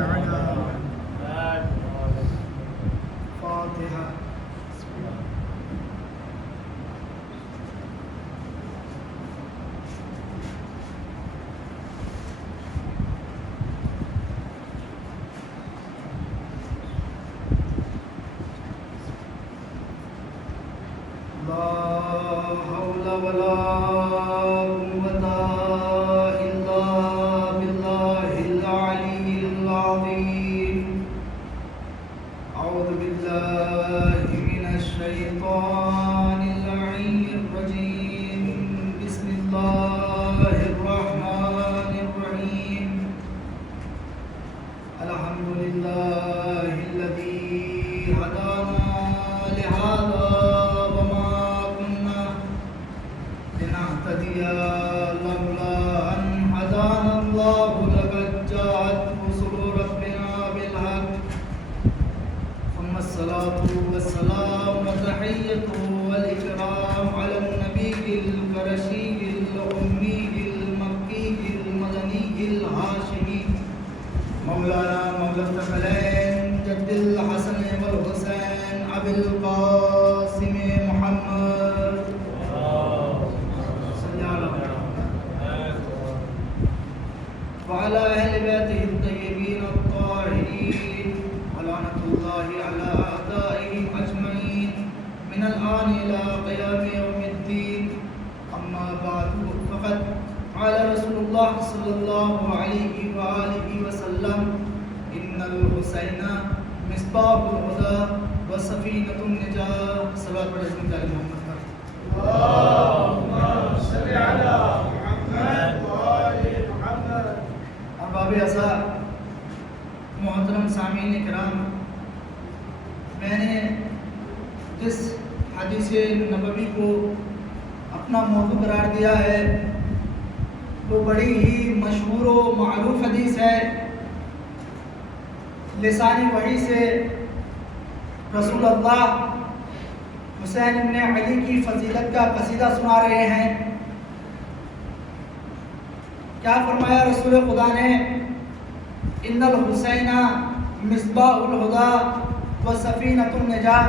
على فاتحة. لا حول ولا قوة إلا بالله العلي العظيم. أعوذ بالله من الشيطان اللعين الرجيم. بسم الله الرحمن الرحيم. الحمد لله الذي هدانا لهذا لولا أن هدانا الله لقد جاءت رسل ربنا بالحق. ثم الصلاة والسلام والتحية والإكرام على النبي القرشي الأمي المكي المدني الهاشمي مولانا مولى الثقلين جد الحسن والحسين أبي القاسم محمد وعلى أهل بيته الطيبين الطاهرين ولعنة الله على أعدائهم أجمعين من الآن إلى قيام يوم الدين. أما بعد فقد قال رسول الله صلى الله عليه وآله وسلم إن الحسين مصباح الهدى وسفينة النجاة. صلوات على محمد. اللهم صل على محمد وآل محمد. احباب اعزاء، محترم سامعین کرام، میں نے جس حدیث نبوی کو اپنا موضوع قرار دیا ہے وہ بڑی ہی مشہور و معروف حدیث ہے. لسانی وحی سے رسول اللہ حسین ابن علی کی فضیلت کا قصیدہ سنا رہے ہیں. کیا فرمایا رسول خدا نے؟ ان الحسین مصباح الہدی و سفینۃ النجات.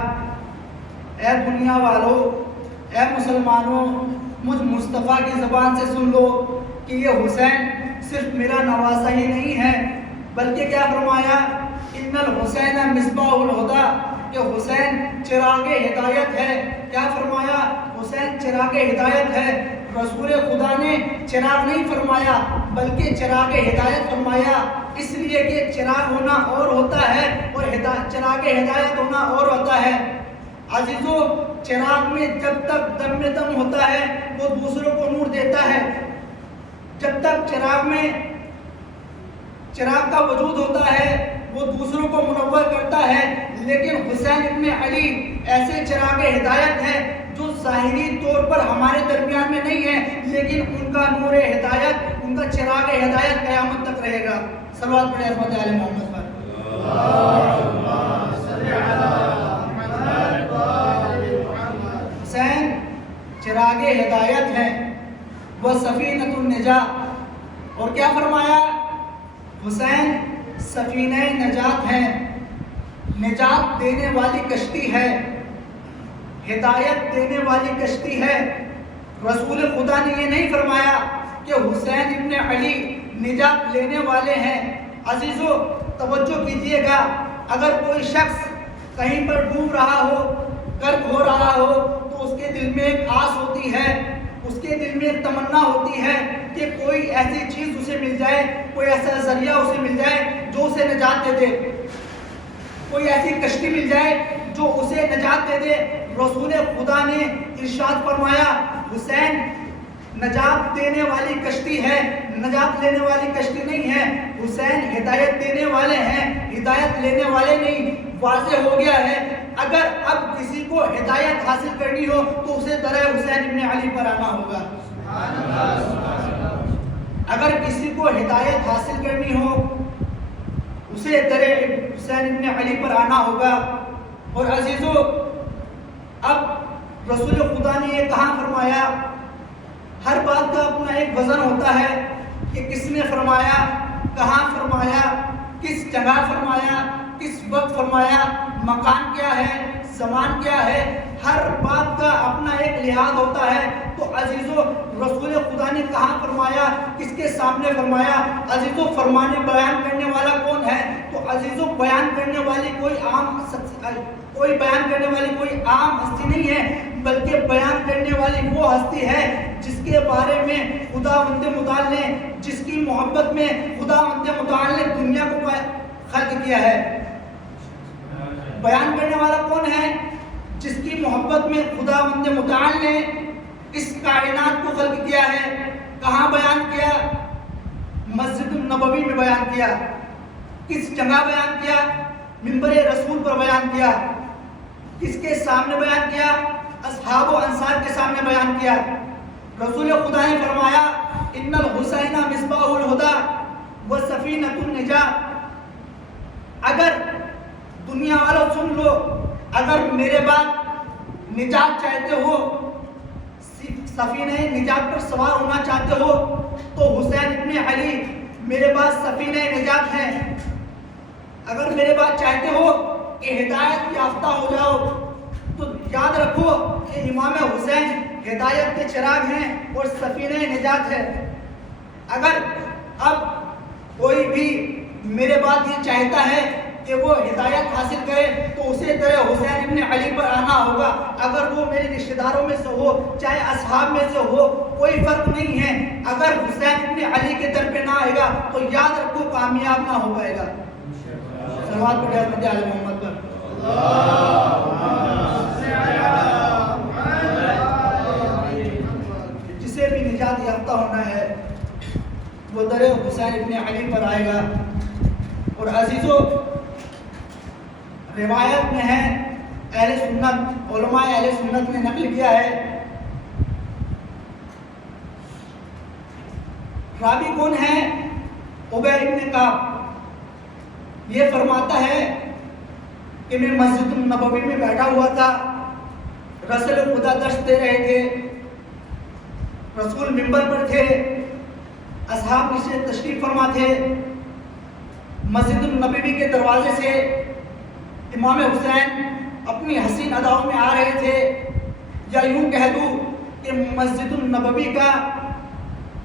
اے دنیا والو، اے مسلمانوں، مجھ مصطفیٰ کی زبان سے سن لو کہ یہ حسین صرف میرا نواسہ ہی نہیں ہے، بلکہ کیا فرمایا؟ ان الحسین مصباح الہدی، کہ حسین چراغ ہدایت ہے. کیا فرمایا؟ حسین چراغ ہدایت ہے. رسول خدا نے چراغ نہیں فرمایا بلکہ چراغ ہدایت فرمایا، اس لیے کہ چراغ ہونا اور ہوتا ہے اور چراغ ہدایت ہونا اور ہوتا ہے. عزیزو، چراغ میں جب تک دم میں دم ہوتا ہے وہ دوسروں کو نور دیتا ہے. جب تک چراغ کا وجود ہوتا ہے وہ دوسروں کو منور کرتا ہے. لیکن حسین ابن علی ایسے چراغ ہدایت ہے جو ظاہری طور پر ہمارے درمیان میں نہیں ہے، لیکن ان کا نور ہدایت، ان کا چراغ ہدایت قیامت تک رہے گا. صلوات پڑھیں حضرت آل محمد پر. اللہم صل علی محمد و آل محمد. حسین چراغ ہدایت ہے، وہ سفینۃ النجات. اور کیا فرمایا؟ حسین سفینہ نجات ہے، نجات دینے والی کشتی ہے، ہدایت دینے والی کشتی ہے. رسول خدا نے یہ نہیں فرمایا کہ حسین ابن علی نجات لینے والے ہیں. عزیزو توجہ کیجئے گا، اگر کوئی شخص کہیں پر ڈوب رہا ہو، غرق ہو رہا ہو، تو اس کے دل میں ایک آس ہوتی ہے، اس کے دل میں ایک تمنا ہوتی ہے کہ کوئی ایسی چیز اسے مل جائے، کوئی ایسا ذریعہ اسے مل جائے جو اسے نجات دے دے، کوئی ایسی کشتی مل جائے جو اسے نجات دے دے. رسول خدا نے ارشاد فرمایا حسین نجات دینے والی کشتی ہے، نجات لینے والی کشتی نہیں ہے. حسین ہدایت دینے والے ہیں، ہدایت لینے والے نہیں. واضح ہو گیا ہے اگر اب کسی کو ہدایت حاصل کرنی ہو تو اسے درہ حسین ابن علی پر آنا ہوگا. اگر کسی کو ہدایت حاصل کرنی ہو اسے درہ حسین ابن علی پر آنا ہوگا. اور عزیزو، اب رسول خدا نے یہ کہاں فرمایا؟ ہر بات کا اپنا ایک وزن ہوتا ہے کہ کس نے فرمایا، کہاں فرمایا، کس جگہ فرمایا, کس وقت فرمایا, مکان کیا ہے, زمان کیا ہے, ہر بات کا اپنا ایک لحاظ ہوتا ہے. تو عزیزو رسول خدا نے کہاں فرمایا, کس کے سامنے فرمایا. عزیزو فرمانے بیان کرنے والا کون ہے؟ تو عزیزو بیان کرنے والی کوئی عام ہستی نہیں ہے, بلکہ بیان کرنے والی وہ ہستی ہے جس کے بارے میں خداوند متعال نے, جس کی محبت میں خداوند متعال نے دنیا کو خلق کیا ہے. بیان کرنے والا کون ہے؟ جس کی محبت میں خداوند متعال نے اس کائنات کو خلق کیا ہے. کہاں بیان کیا؟ مسجد النبوی میں بیان کیا. کس جگہ بیان کیا؟ منبر رسول پر بیان کیا. کس کے سامنے بیان کیا؟ اصحاب و انصار کے سامنے بیان کیا. رسول خدا نے فرمایا ان الحسین مصباح الہدی و سفینۃ النجات. اگر دنیا والوں سن لو, اگر میرے بعد نجات چاہتے ہو, سفینہ نجات پر سوار ہونا چاہتے ہو, تو حسین ابن علی میرے بعد سفینہ نجات ہے. اگر میرے بعد چاہتے ہو کہ ہدایت یافتہ ہو جاؤ, تو یاد رکھو کہ امام حسین ہدایت کے چراغ ہیں اور سفینہ نجات ہے. اگر اب کوئی بھی میرے بعد یہ چاہتا ہے کہ وہ ہدایت حاصل کرے, تو اسے طرح حسین ابن علی پر آنا ہوگا. اگر وہ میرے رشتہ داروں میں سے ہو, چاہے اصحاب میں سے ہو, کوئی فرق نہیں ہے. اگر حسین ابن علی کے در پہ نہ آئے گا تو یاد رکھو کامیاب نہ ہو پائے گا. صلوات پڑھیں حضرت آل محمد پر. جسے بھی نجات یافتہ ہونا ہے وہ در حسین ابن علی پر آئے گا. اور عزیزو روایت میں ہے, اہل سنت, علماء اہل سنت نے نقل کیا ہے. راوی کون ہے؟ ابی ابن کعب. یہ فرماتا ہے کہ میں مسجد النبوی میں بیٹھا ہوا تھا, رسول خدا درس دے رہے تھے, رسول منبر پر تھے, اصحاب نیچے تشریف فرما تھے. مسجد النبوی کے دروازے سے امام حسین اپنی حسین اداؤں میں آ رہے تھے, یا یوں کہہ دوں کہ مسجد النبوی کا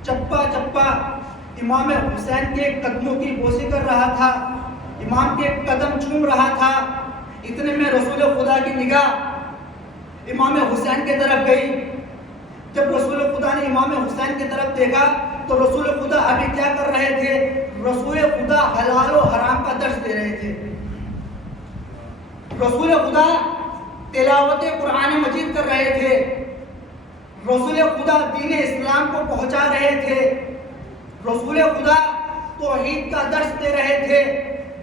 چپا چپا امام حسین کے قدموں کی بوسی کر رہا تھا, امام کے قدم چوم رہا تھا. اتنے میں رسول خدا کی نگاہ امام حسین کے طرف گئی. جب رسول خدا نے امام حسین کی طرف دیکھا تو رسول خدا ابھی کیا کر رہے تھے؟ رسول خدا حلال و حرام کا درس دے رہے تھے. رسول خدا تلاوت قرآن مجید کر رہے تھے. رسول خدا دین اسلام کو پہنچا رہے تھے. رسول خدا توحید کا درس دے رہے تھے.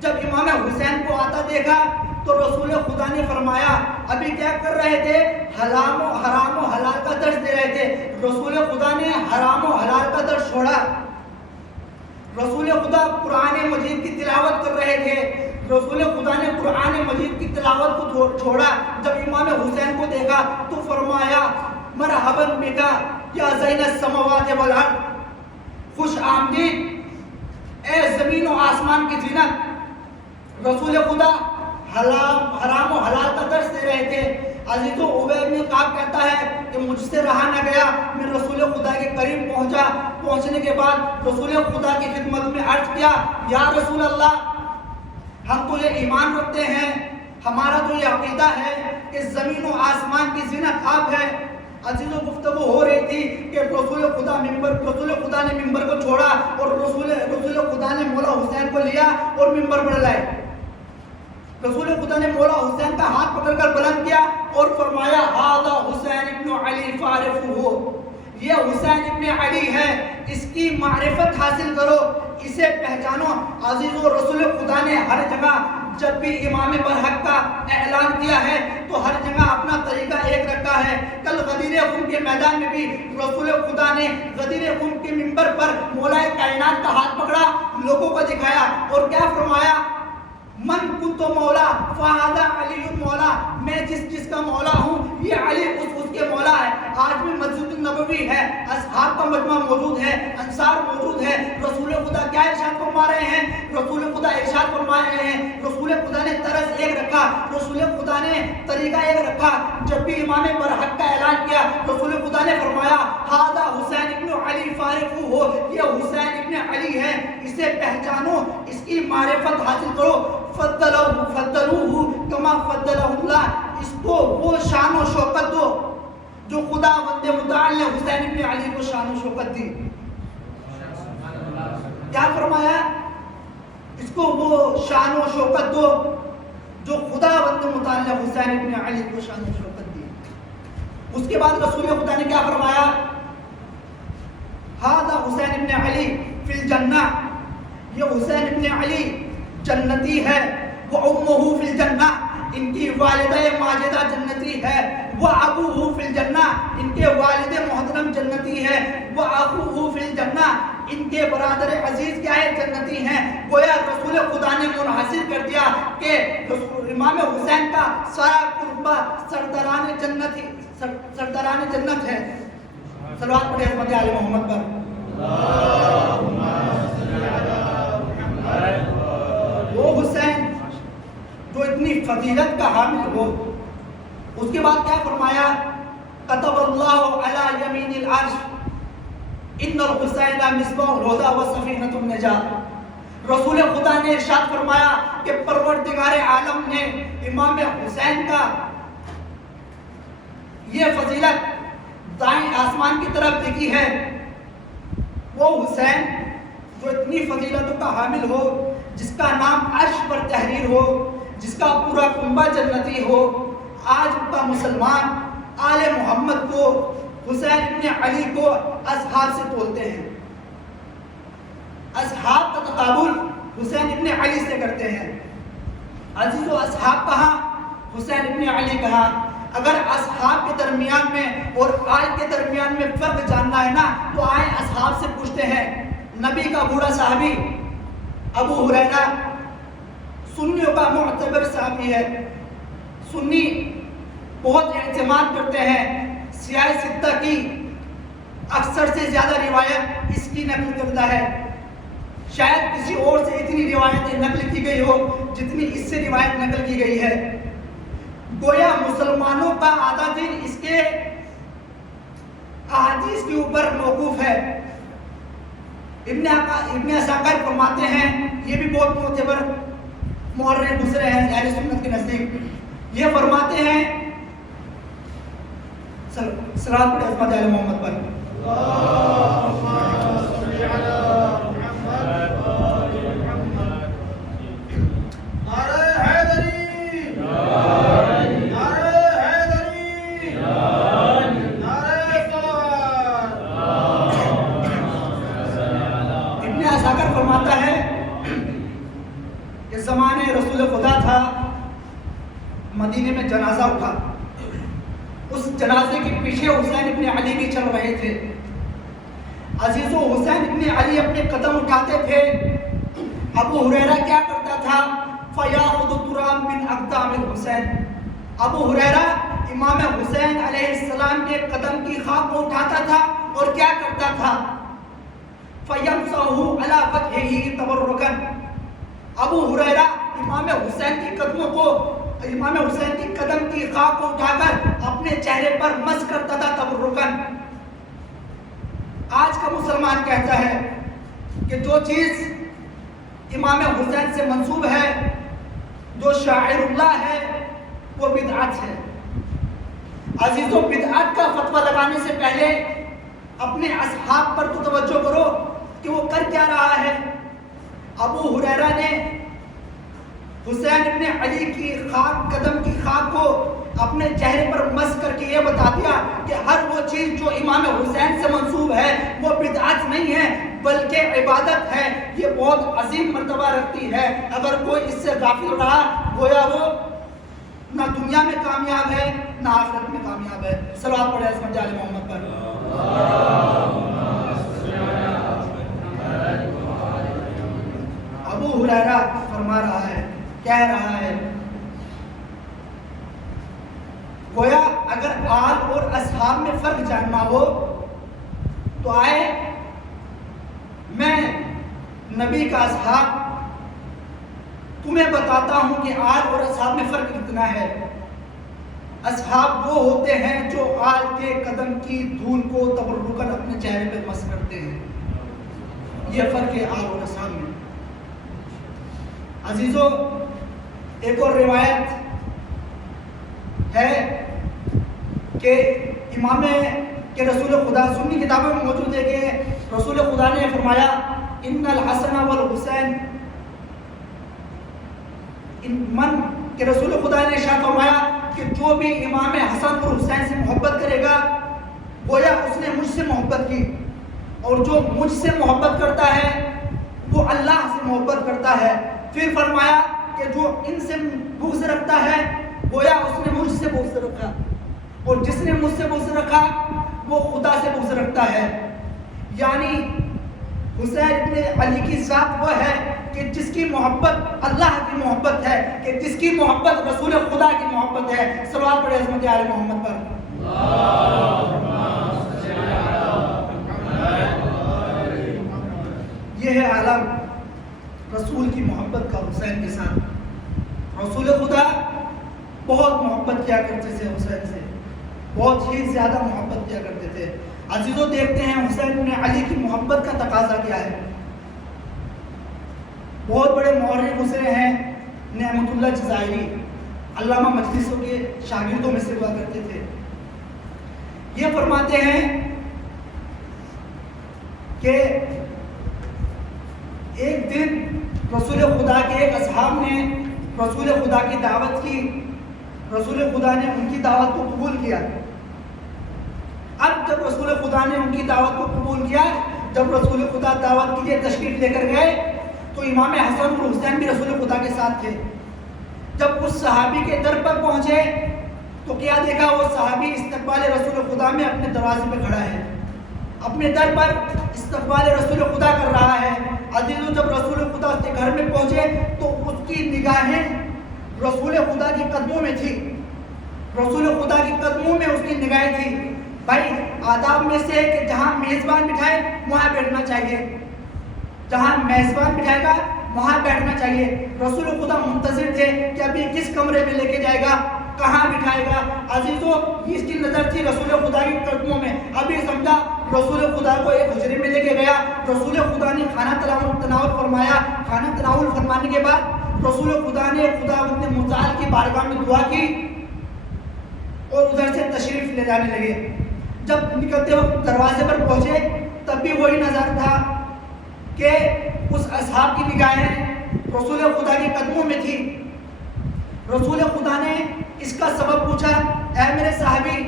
جب امام حسین کو آتا دیکھا تو رسول خدا نے فرمایا ابھی کیا کر رہے تھے؟ حرام و حلال کا درس دے رہے تھے. رسول خدا نے حرام و حلال کا درس چھوڑا. رسول خدا قرآن مجید کی تلاوت کر رہے تھے. رسول خدا نے قرآن مجید کی تلاوت کو چھوڑا. جب امام حسین کو دیکھا تو فرمایا مرحبا بکا یا زین السماوات والارض, خوش آمدید اے زمین و آسمان کی زینت. رسول خدا حرام و حلال کا درس دے رہے تھے. عزیزو ابی ابن کعب کہتا ہے کہ مجھ سے رہا نہ گیا, میں رسول خدا کے قریب پہنچا. پہنچنے کے بعد رسول خدا کی خدمت میں عرض کیا یا رسول اللہ, ہم تو یہ ایمان رکھتے ہیں, ہمارا تو یہ عقیدہ ہے کہ زمین و آسمان کی زینت آپ ہے. عزیزو گفتگو ہو رہی تھی کہ رسول خدا نے منبر کو چھوڑا اور رسول خدا نے مولا حسین کو لیا اور منبر پر لائے. رسول خدا نے مولا حسین کا ہاتھ پکڑ کر بلند کیا اور فرمایا ھذا حسین ابن علی فاعرفوہ, یہ حسین ابن علی ہے, اس کی معرفت حاصل کرو, اسے پہچانو. عزیزو رسول خدا نے ہر جگہ جب بھی امام برحق کا اعلان کیا ہے تو ہر جگہ اپنا طریقہ ایک رکھا ہے. کل غدیر خم کے میدان میں بھی رسول خدا نے غدیر خم کے منبر پر مولا کائنات کا ہاتھ پکڑا, لوگوں کو دکھایا اور کیا فرمایا من کنت مولا فہذا علی مولا, میں جس کا مولا ہوں یہ علی اس کے مولا ہے. آج بھی مسجد النبوی ہے, اصحاب کا مجمع موجود ہے, انصار موجود ہے. رسول خدا کیا ارشاد فرما رہے ہیں؟ رسول خدا ارشاد فرما فرمائے ہیں. رسول خدا نے طرز ایک رکھا, رسول خدا نے طریقہ ایک رکھا. جب بھی امام برحق کا اعلان کیا, رسول خدا نے فرمایا ہذا حسین ابن علی فارقو ہو, یہ حسین ابن علی ہے, اسے پہچانو, اس کی معرفت حاصل کرو. فضلوہ کما فضلہ اللہ, اس کو وہ شان و شوکت دو جو خدا بند متعال نے حسین ابن علی کو شان و شوکت دی. کیا فرمایا؟ اس کو وہ شان و شوکت دو جو خدا بند متعال نے حسین ابن علی کو شان و شوکت دی. اس کے بعد رسول خدا نے کیا فرمایا؟ ھذا حسین ابن علی فی الجنہ, یہ حسین ابن علی جنتی ہے. وَأُمُّهُ فِي الْجَنَّةِ, ان کی والدہ ماجدہ جنتی ہے. وَأَبُوهُ فِي الْجَنَّةِ, ان کے والد محترم جنتی ہے. وَأَخُوهُ فِي الْجَنَّةِ, ان کے برادر عزیز کیا ہے؟ جنتی ہیں. گویا رسول خدا نے منحصر کر دیا کہ امام حسین کا سارا قربہ سرداران جنت ہے. صلوات پڑھیں حضرت آل محمد پر. وہ حسین جو اتنی فضیلت کا حامل ہو, اس کے بعد کیا فرمایا؟ كتب اللہ علی یمین العرش ان الحسین مصباح الہدی و سفینۃ النجاۃ. رسول خدا نے ارشاد فرمایا کہ پروردگار عالم نے امام حسین کا یہ فضیلت دائیں آسمان کی طرف لکھی ہے. وہ حسین جو اتنی فضیلتوں کا حامل ہو, جس کا نام عرش پر تحریر ہو, جس کا پورا کنبہ جنتی ہو, آج کا مسلمان آل محمد کو, حسین ابن علی کو اصحاب سے تولتے ہیں. اصحاب کا تقابل حسین ابن علی سے کرتے ہیں. عزیزو, اصحاب کہاں, حسین ابن علی کہاں. اگر اصحاب کے درمیان میں اور آل کے درمیان میں فرق جاننا ہے نا, تو آئے اصحاب سے پوچھتے ہیں. نبی کا بوڑھا صحابی ابو ہریرہ سنیوں کا معتبر صحابی ہے. سنی بہت اعتماد کرتے ہیں. سیاہ ستہ کی اکثر سے زیادہ روایت اس کی نقل کرتا ہے. شاید کسی اور سے اتنی روایتیں نقل کی گئی ہو جتنی اس سے روایت نقل کی گئی ہے. گویا مسلمانوں کا آدھا دن اس کے احادیث کے اوپر موقوف ہے. ابن عساکر فرماتے ہیں, یہ بھی بہت معتبر مورخ گزرے ہیں اہل سنت کے نزدیک. یہ فرماتے ہیں, صلوات پڑھیں حضرت آل محمد پر. فرماتا ہے کہ زمانے رسول خدا تھا, مدینے میں جنازہ اٹھا. اس جنازے کے پیچھے حسین ابن علی بھی چل رہے تھے. عزیزو, حسین ابن علی اپنے قدم اٹھاتے تھے. ابو ہریرہ کیا کرتا تھا؟ فَيَأْخُذُ التُّرَابَ مِنْ أَقْدَامِ الْحُسَيْنِ. ابو ہریرہ امام حسین علیہ السلام کے قدم کی خاک کو اٹھاتا تھا اور کیا کرتا تھا؟ فَيَمْسَحُ عَلَى وَجْهِهِ تَبَرُّكًا. ابو ہریرہ امام حسین کی قدموں کو, امام حسین کی قدم کی خاک کو اٹھا کر اپنے چہرے پر مس کرتا تھا تبرکن. آج کا مسلمان کہتا ہے کہ جو چیز امام حسین سے منسوب ہے, جو شاعر اللہ ہے, وہ بدعت ہے. عزیزو, بدعت کا فتویٰ لگانے سے پہلے اپنے اصحاب پر تو توجہ کرو کہ وہ کر کیا رہا ہے. ابو ہریرہ نے حسین ابن علی کی خاک, قدم کی خاک کو اپنے چہرے پر مس کر کے یہ بتا دیا کہ ہر وہ چیز جو امام حسین سے منسوب ہے وہ بدعت نہیں ہے بلکہ عبادت ہے. یہ بہت عظیم مرتبہ رکھتی ہے. اگر کوئی اس سے غافل رہا, گویا وہ نہ دنیا میں کامیاب ہے نہ آخرت میں کامیاب ہے. صلوات پڑھیں حضرت آل محمد پر. ابو ہریرہ فرما رہا ہے, کہہ رہا ہے, گویا اگر آل اور اصحاب میں فرق جاننا ہو تو آئے میں نبی کا اصحاب تمہیں بتاتا ہوں کہ آل اور اصحاب میں فرق کتنا ہے. اصحاب وہ ہوتے ہیں جو آل کے قدم کی دھول کو تبرکاً اپنے چہرے پہ مس کرتے ہیں. یہ فرق ہے آل اور اصحاب میں. عزیزو ایک اور روایت ہے کہ امام کہ رسول خدا سنی کتابوں میں موجود ہے کہ رسول خدا نے فرمایا ان الحسن والحسین من کہ رسول خدا نے ارشاد فرمایا کہ جو بھی امام حسن اور حسین سے محبت کرے گا گویا اس نے مجھ سے محبت کی، اور جو مجھ سے محبت کرتا ہے وہ اللہ سے محبت کرتا ہے. پھر فرمایا کہ جو ان سے بغض رکھتا ہے گویا اس نے مجھ سے بغض رکھا، اور جس نے مجھ سے بغض رکھا وہ خدا سے بغض رکھتا ہے. یعنی حسین ابن علی کی ذات وہ ہے کہ جس کی محبت اللہ کی محبت ہے، کہ جس کی محبت رسول خدا کی محبت ہے. صلوات پڑھیں عظمت آل محمد پر. یہ ہے عالم رسول کی محبت کا حسین کے ساتھ. رسول خدا بہت محبت کیا کرتے تھے حسین سے، بہت ہی زیادہ محبت کیا کرتے تھے. عزیزوں دیکھتے ہیں حسین بن علی کی محبت کا تقاضا کیا ہے. بہت بڑے مورخ گزرے ہیں نعمت اللہ جزائری، علامہ مجلسوں کے شاگردوں میں سے ہوا کرتے تھے. یہ فرماتے ہیں کہ ایک دن رسول خدا کے ایک اصحاب نے رسول خدا کی دعوت کی. رسول خدا نے ان کی دعوت کو قبول کیا. اب جب رسول خدا نے ان کی دعوت کو قبول کیا، جب رسول خدا دعوت کے لیے تشریف لے کر گئے تو امام حسن اور حسین بھی رسول خدا کے ساتھ تھے. جب اس صحابی کے در پر پہنچے تو کیا دیکھا؟ وہ صحابی استقبال رسول خدا میں اپنے دروازے پہ کھڑا ہے، اپنے در پر استقبال رسول خدا کر رہا ہے. عزیزوں جب رسول خدا اس کے گھر میں پہنچے تو اس کی نگاہیں رسول خدا کی قدموں میں تھی. رسول خدا کی قدموں میں اس کی نگاہیں تھی. بھائی آداب میں سے کہ جہاں میزبان بٹھائے وہاں بیٹھنا چاہیے، جہاں میزبان بٹھائے گا وہاں بیٹھنا چاہیے. رسول خدا منتظر تھے کہ ابھی کس کمرے میں لے کے جائے گا، کہاں بٹھائے گا. عزیزوں اس کی نظر تھی رسول خدا کی قدموں میں. ابھی سمجھا رسول خدا کو ایک حجرے میں لے کے گیا، رسول خدا نے کھانا تناول فرمایا. کھانا تناول فرمانے کے بعد رسول خدا نے خداوند متعال کی بارگاہ میں دعا کی اور ادھر سے تشریف لے جانے لگے. جب نکلتے وقت دروازے پر پہنچے تب بھی وہی نظر تھا کہ اس اصحاب کی نگاہیں رسول خدا کی قدموں میں تھی. رسول خدا نے اس کا سبب پوچھا، اے میرے صحابی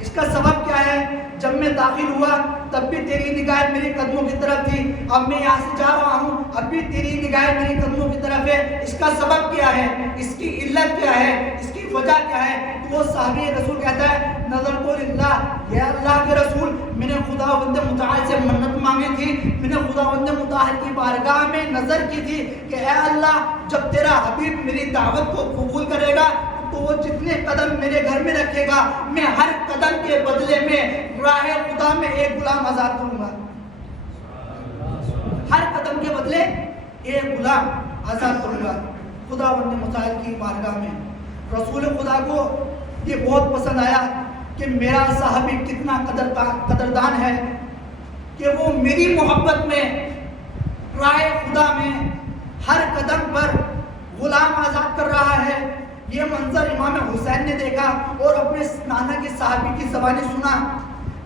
اس کا سبب کیا ہے؟ جب میں داخل ہوا تب بھی تیری نگاہ میری قدموں کی طرف تھی، اب میں یہاں سے جا رہا ہوں اب بھی تیری نگاہ میری قدموں کی طرف ہے. اس کا سبب کیا ہے؟ اس کی علت کیا ہے؟ اس کی وجہ کیا ہے؟ تو وہ صحابی رسول کہتا ہے نظر تو للہ، یا اللہ کے رسول میں نے خداوند متعال سے منت مانگی تھی، میں نے خداوند متعال کی بارگاہ میں نظر کی تھی کہ اے اللہ جب تیرا حبیب میری دعوت کو قبول کرے گا تو وہ جتنے قدم میرے گھر میں رکھے گا میں ہر قدم کے بدلے میں راہ خدا میں ایک غلام آزاد کروں گا. ہر قدم کے بدلے ایک غلام آزاد کروں گا خداوند متعال کی بارگاہ میں. رسول خدا کو یہ بہت پسند آیا کہ میرا صحابی کتنا قدردان ہے کہ وہ میری محبت میں راہ خدا میں ہر قدم پر غلام آزاد کر رہا ہے. یہ منظر امام حسین نے دیکھا اور اپنے نانا کے صحابی کی زبانی سنا.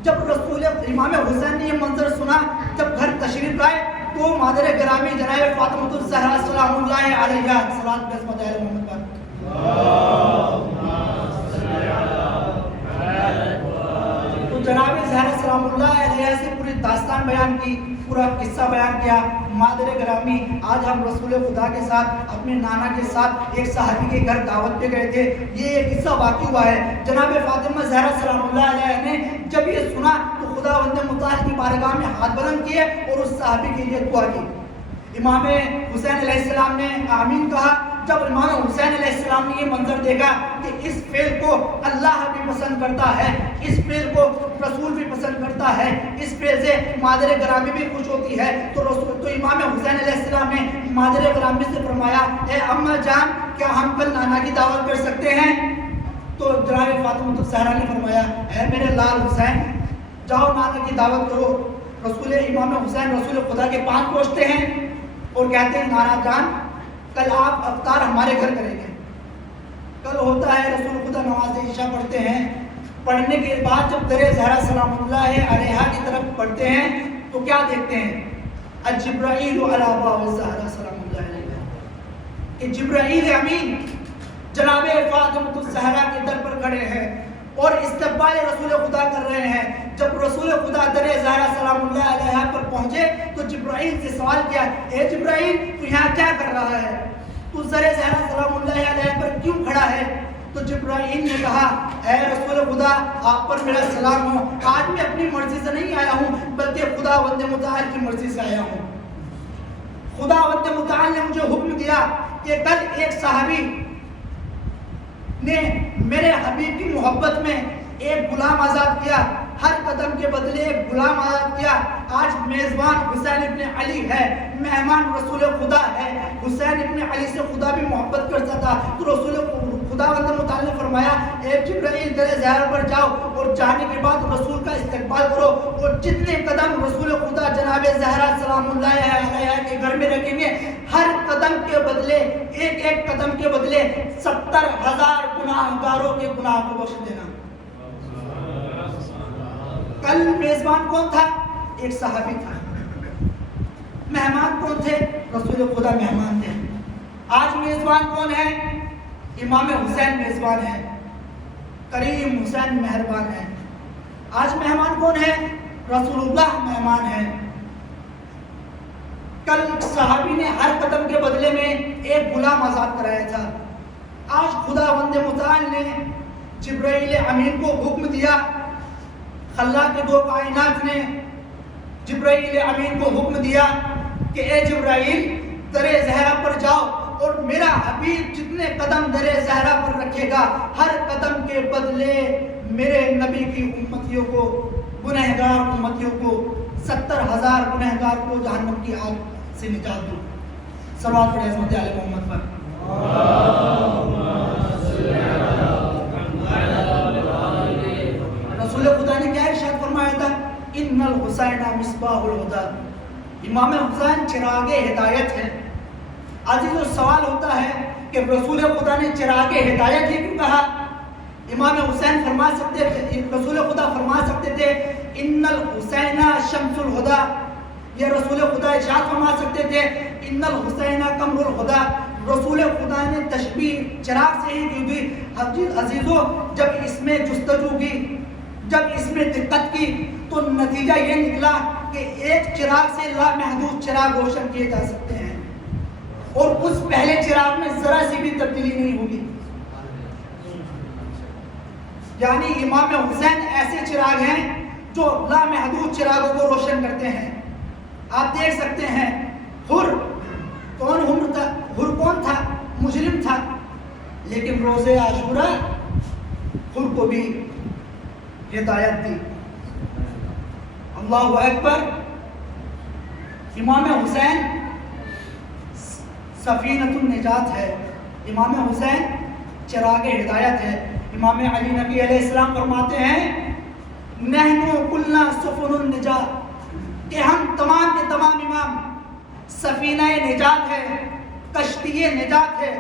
جب رسول امام حسین نے یہ منظر سنا، جب گھر تشریف لائے تو مادر گرامی جناب فاطمہ الزہرا سلام اللہ علیہا صلوات بسمت علی محمد پر تو جناب زہرا سلام اللہ علیہا سے پوری داستان بیان کی، پورا قصہ بیان کیا. مادر گرامی آج ہم رسول خدا کے ساتھ اپنے نانا کے ساتھ ایک صحابی کے گھر دعوت پہ گئے تھے. یہ قصہ واقع ہوا ہے. جناب فاطمہ زہرا سلام اللہ علیہ نے جب یہ سنا تو خداوند متعال کی بارگاہ میں ہاتھ بلند کیے اور اس صحابی کے لیے دعا کی. امام حسین علیہ السلام نے آمین کہا۔ جب امام حسین علیہ السلام نے یہ منظر دیکھا کہ اس فعل کو اللہ بھی پسند کرتا ہے، اس فعل کو رسول بھی پسند کرتا ہے، اس فعل سے مادر گرامی بھی خوش ہوتی ہے، تو امام حسین علیہ السلام نے مادر گرامی سے فرمایا، اے اماں جان کیا ہم کل نانا کی دعوت کر سکتے ہیں؟ تو جناب فاطمہ الزہرا نے فرمایا، اے میرے لال حسین جاؤ نانا کی دعوت کرو۔ امام حسین رسول خدا کے پاس پہنچتے ہیں اور کہتے ہیں، نانا جان کل آپ افطار ہمارے گھر کریں گے۔ کل ہوتا ہے رسول خدا نماز عشاء پڑھتے ہیں، پڑھنے کے بعد جب در زہرا سلام اللہ علیہا کی طرف پڑھتے ہیں تو کیا دیکھتے ہیں؟ جبرائیل علی باب الزہرا سلام اللہ علیہا، کہ جبرائیل امین جناب فاطمہ الزہرا کے در پر کھڑے ہیں اور استقبال رسول خدا کر رہے ہیں۔ جب رسول خدا در زہرا سلام اللہ علیہا پر پہنچے تو جبرائیل سے سوال کیا، اے جبرائیل تو یہاں کیا کر رہا ہے؟ تو در زہرا سلام اللہ علیہا پر کیوں کھڑا ہے؟ تو جبرائیل نے کہا، اے رسول خدا آپ پر میرا سلام ہو، آج میں اپنی مرضی سے نہیں آیا ہوں بلکہ خداوند متعال کی مرضی سے آیا ہوں۔ خداوند متعال نے مجھے حکم دیا کہ کل ایک صحابی نے میرے حبیب کی محبت میں ایک غلام آزاد کیا، ہر قدم کے بدلے ایک غلام آزاد کیا۔ آج میزبان حسین ابن علی ہے، مہمان رسول خدا ہے، حسین ابن علی سے خدا بھی محبت کرتا تھا۔ تو رسول خداوند متعال نے فرمایا، اے جبرائیل در زہرا پر جاؤ اور جانے کے بعد رسول کا استقبال کرو، اور جتنے قدم رسول خدا جناب زہرا سلام اللہ علیہا کے گھر میں رکھیں گے، ہر قدم کے بدلے ایک ایک قدم کے بدلے 70,000 گناہگاروں کے گناہ کو بخش دینا۔ کل میزبان کون تھا؟ ایک صحابی تھا۔ مہمان کون تھے؟ رسول خدا مہمان تھے۔ آج میزبان کون ہے؟ امام حسین میزبان ہے، کریم حسین مہربان ہے۔ آج مہمان کون ہے؟ رسول اللہ مہمان ہے۔ کل صحابی نے ہر قدم کے بدلے میں ایک غلام آزاد کرایا تھا۔ آج خداوند متعال نے جبرائیل امین کو حکم دیا، خلاق دو کائنات نے جبرائیل امین کو حکم دیا کہ اے جبرائیل در زہرا پر جاؤ اور میرا حبیب جتنے قدم در زہرا پر رکھے گا، ہر قدم کے بدلے میرے نبی کی امتیوں کو، گنہگار امتیوں کو، 70,000 گنہگار کو جہنم کی آگ سے نجات دو۔ صلوات پڑھیں عظمت آل محمد پر۔ رسول خدا نے کیا ارشاد فرمایا تھا؟ ان الحسین مصباح الہدی، امام حسین چراغ ہدایت ہے۔ عزیزو سوال ہوتا ہے کہ رسول خدا نے چراغ ہدایت ہی کیوں کہا؟ امام حسین فرما سکتے تھے، رسول خدا فرما سکتے تھے ان الحسین شمس الہدی، یا رسول خدا ارشاد فرما سکتے تھے ان الحسین قمر الہدی۔ رسول خدا نے تشبیہ چراغ سے ہی کی تھی۔ عزیزو جب اس میں جستجو کی، جب اس میں دقت کی تو نتیجہ یہ نکلا کہ ایک چراغ سے لامحدود چراغ روشن کیے جا سکتے ہیں، اور اس پہلے چراغ میں ذرا سی بھی تبدیلی نہیں ہوگی۔ یعنی امام حسین ایسے چراغ ہیں جو لامحدود چراغوں کو روشن کرتے ہیں۔ آپ دیکھ سکتے ہیں حر کون تھا؟ مجرم تھا، لیکن روز عاشورہ حر کو بھی ہدایت دی۔ اللہ اکبر۔ امام حسین سفینۃ النجات ہے، امام حسین چراغ ہدایت ہے۔ امام علی نبی علیہ السلام فرماتے ہیں نحنو کلنا سفن النجات، کہ ہم تمام کے تمام امام سفینہ نجات ہے، کشتی نجات ہے،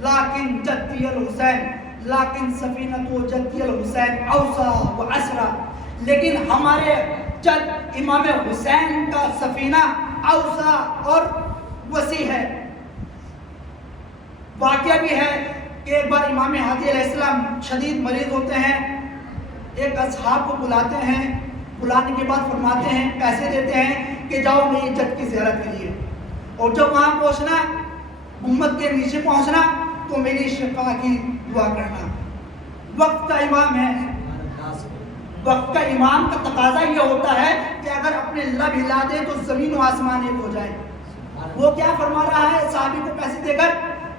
لیکن جدی الحسین، لیکن سفینۃ جدی الحسین اوسع و اسرع، لیکن ہمارے جد امام حسین کا سفینہ اوسع اور وسیع ہے۔ واقعہ بھی ہے کہ ایک بار امام ہادی علیہ السلام شدید مریض ہوتے ہیں، ایک اصحاب کو بلاتے ہیں، بلانے کے بعد فرماتے ہیں، پیسے دیتے ہیں کہ جاؤ میری جد کی زیارت کے لیے، اور جب وہاں پہنچنا، امت کے نیچے پہنچنا تو میری شفا کی دعا کرنا۔ وقت کا امام ہے، وقت کا امام کا تقاضا یہ ہوتا ہے کہ اگر اپنے لب ہلا دے تو زمین و آسمان ایک ہو جائے۔ وہ کیا فرما رہا ہے صحابی کو پیسے دے کر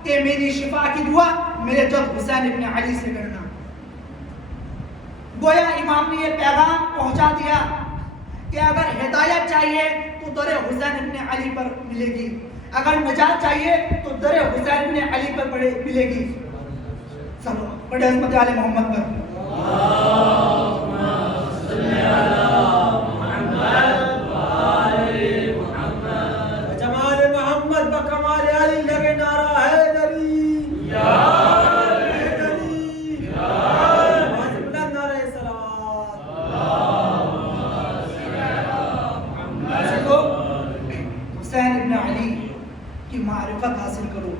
کہ میری شفا کی دعا میرے جد حسین ابن علی سے کرنا. گویا امام نے یہ پیغام پہنچا دیا کہ اگر ہدایت چاہیے تو در حسین ابن علی پر ملے گی, اگر نجات چاہیے تو در حسین ابن علی پر ملے گی. چلو پڑھے عظمت آل محمد پر. معرفت حاصل کرو.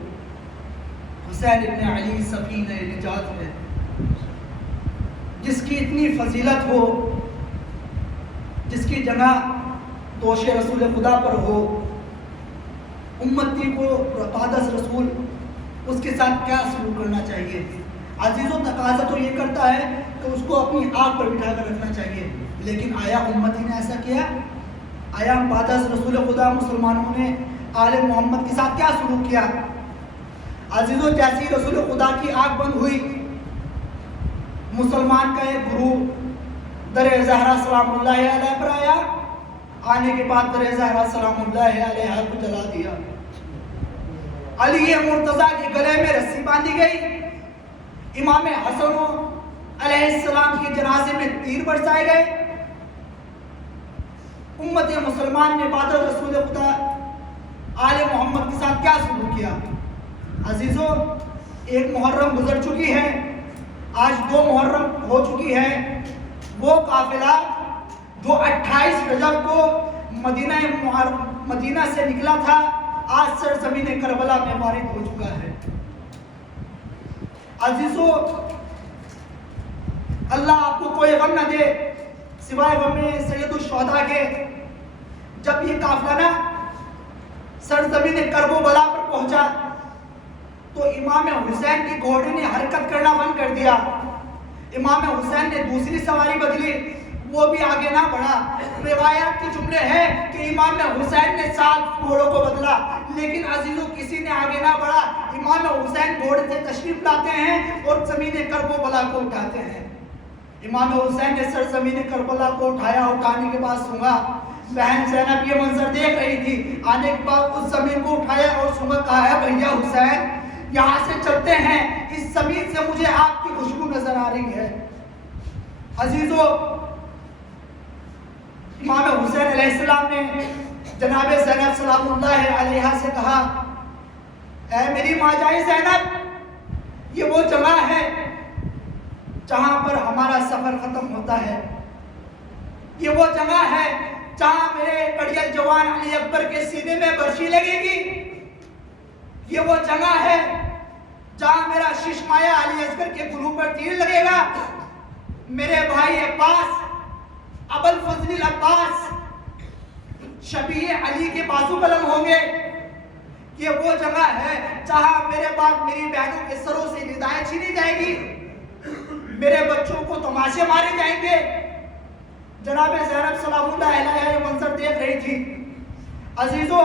حسین ابن علی سفینہ نجات ہے, جس کی اتنی فضیلت ہو, جس کی جگہ دوش رسول خدا پر ہو, امتی کو پادس رسول اس کے ساتھ کیا سلوک کرنا چاہیے. عزیزوں تقاضا تو یہ کرتا ہے کہ اس کو اپنی آنکھ پر بٹھا کر رکھنا چاہیے, لیکن آیا امتی نے ایسا کیا؟ آیا پادس رسول خدا مسلمانوں نے آل محمد کے ساتھ کیا سلوک کیا؟ عزیزوں جیسی رسول خدا کی آنکھ بند ہوئی, مسلمان کا ایک گروہ در زہرا سلام اللہ علیہ پر آیا, آنے کے بعد در زہرا سلام اللہ علیہ کو جلا دیا. علی مرتضیٰ کے گلے میں رسی باندھی گئی, امام حسن علیہ السلام کے جنازے میں تیر برسائے گئے. امت مسلمان نے بعد رسول خدا آل محمد کے ساتھ کیا سلوک کیا؟ عزیزوں ایک محرم گزر چکی ہے, آج 2 محرم ہو چکی ہے. وہ قافلہ جو 28 رجب کو مدینہ سے نکلا تھا, آج سرزمین کربلا میں وارد ہو چکا ہے. عزیزوں اللہ آپ کو کوئی غم نہ دے سوائے غم سید الشہداء کے. جب یہ قافلہ نا سرزمین کرب و بلا پر پہنچا تو امام حسین کی گھوڑے نے حرکت کرنا بند کر دیا. امام حسین نے دوسری سواری بدلی, وہ بھی آگے نہ بڑھا. روایات کے جملے ہیں کہ امام حسین نے 7 گھوڑوں کو بدلا, لیکن عزیزوں کسی نے آگے نہ بڑھا. امام حسین گھوڑے سے تشریف لاتے ہیں اور زمین کرب و بلا کو اٹھاتے ہیں. امام حسین نے سرزمین کربلا کو اٹھایا, اٹھانے کے بعد سونگا. بہن زینب یہ منظر دیکھ رہی تھی. آنے کے بعد اس زمین کو اٹھایا اور سونگا, کہا ہے بھیا حسین یہاں سے چلتے ہیں, اس زمین سے مجھے آپ کی خوشبو نظر آ رہی ہے. عزیزوں امام حسین علیہ السلام نے جناب زینب سلام اللہ علیہا سے کہا, اے میری ماں جائے زینب, یہ وہ جگہ ہے جہاں پر ہمارا سفر ختم ہوتا ہے. یہ وہ جگہ ہے جہاں میرے کڑیل جوان علی اکبر کے سینے میں برشی لگے گی. یہ وہ جگہ ہے جہاں میرا ششمایا علی اصغر کے گلو پر تیر لگے گا. میرے بھائی عباس ابوالفضل عباس شبیہ علی کے بازو قلم ہوں گے. یہ وہ جگہ ہے جہاں میرے بعد میری بہنوں کے سروں سے ندائیں چھینی جائے گی, میرے بچوں کو تماشے مارے جائیں گے. جناب زینب سلام اللہ علیہ یہ منظر دیکھ رہی تھی. عزیزوں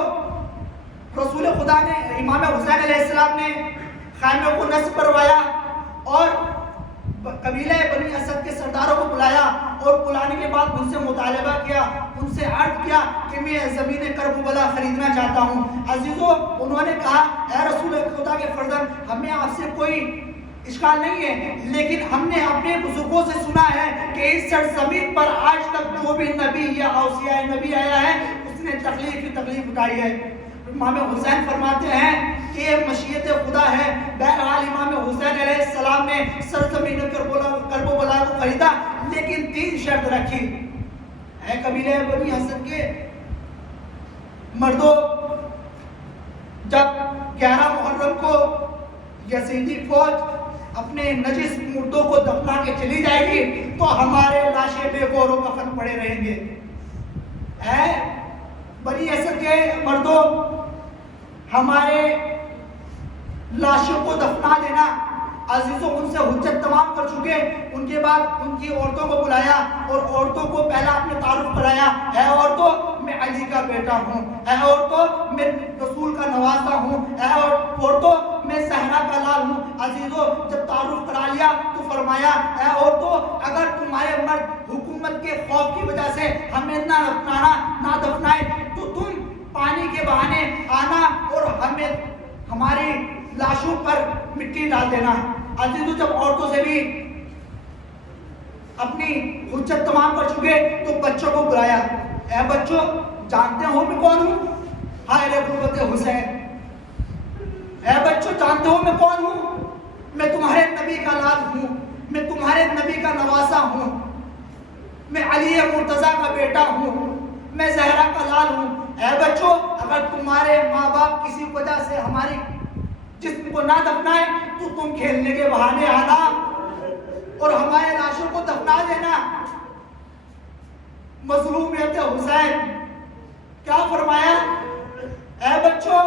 رسول خدا نے امام حسین علیہ السلام نے خیمے کو نصب کروایا اور قبیلہ بنی اسد کے سرداروں کو بلایا, اور بلانے کے بعد ان سے مطالبہ کیا, ان سے عرض کیا کہ میں زمین کرب و بلا خریدنا چاہتا ہوں. عزیزوں انہوں نے کہا اے رسول خدا کے فرزند ہمیں آپ سے کوئی اشکال نہیں ہے, لیکن ہم نے اپنے بزرگوں سے سنا ہے کہ اس سرزمین پر آج تک جو بھی نبی یا اوصیاء نبی آیا ہے اس نے تکلیف اٹھائی ہے. امام حسین فرماتے ہیں کہ یہ مشیت خدا ہے. بہرحال امام حسین علیہ السلام نے سرزمین کرب و بلا کو خریدا, لیکن 3 شرط رکھی. اے قبیلہ بنی اسد کے مردوں, جب 11 محرم کو یزیدی فوج اپنے نجس مردوں کو دفنا کے چلی جائے گی تو ہمارے لاشیں بے غور و کفن پڑے رہیں گے. اے بنی اسد کے مردوں, ہمارے لاشوں کو دفنا دینا. عزیزوں ان سے حجت تمام کر چکے. ان کے بعد ان کی عورتوں کو بلایا اور عورتوں کو پہلا اپنے تعارف کرایا. اے عورتوں میں علی کا بیٹا ہوں, اے عورتوں میں رسول نواسا ہوں، اے عورتوں میں زہرا کا لال ہوں۔ عزیزوں جب تعارف کرا لیا تو فرمایا اے عورتوں اگر تمہارے مرد حکومت کے خوف کی وجہ سے ہمیں نہ دفنائے تو تم پانی کے بہانے آنا اور ہماری لاشوں پر مٹی ڈال دینا۔ عزیزوں جب عورتوں سے بھی اپنی حجت تمام کر چکے تو بچوں کو بلایا، اے بچوں جانتے ہو میں کون ہوں؟ ہائے رے غربت حسین، اے بچوں جانتے ہو میں کون ہوں؟ میں تمہارے نبی کا لال ہوں، میں تمہارے نبی کا نواسا ہوں، میں علی مرتضیٰ کا بیٹا ہوں، میں زہرا کا لال ہوں۔ اے بچوں اگر تمہارے ماں باپ کسی وجہ سے ہماری جسم کو نہ دفنائے تو تم کھیلنے کے بہانے آنا اور ہمارے لاشوں کو دفنا دینا۔ مظلومیت حسین کیا فرمایا؟ اے بچوں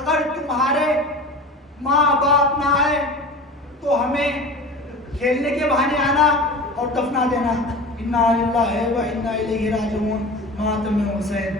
اگر تمہارے ماں باپ نہ آئے تو ہمیں کھیلنے کے بہانے آنا اور دفنا دینا۔ انا للہ و انا الیہ راجعون۔ ماتم حسین۔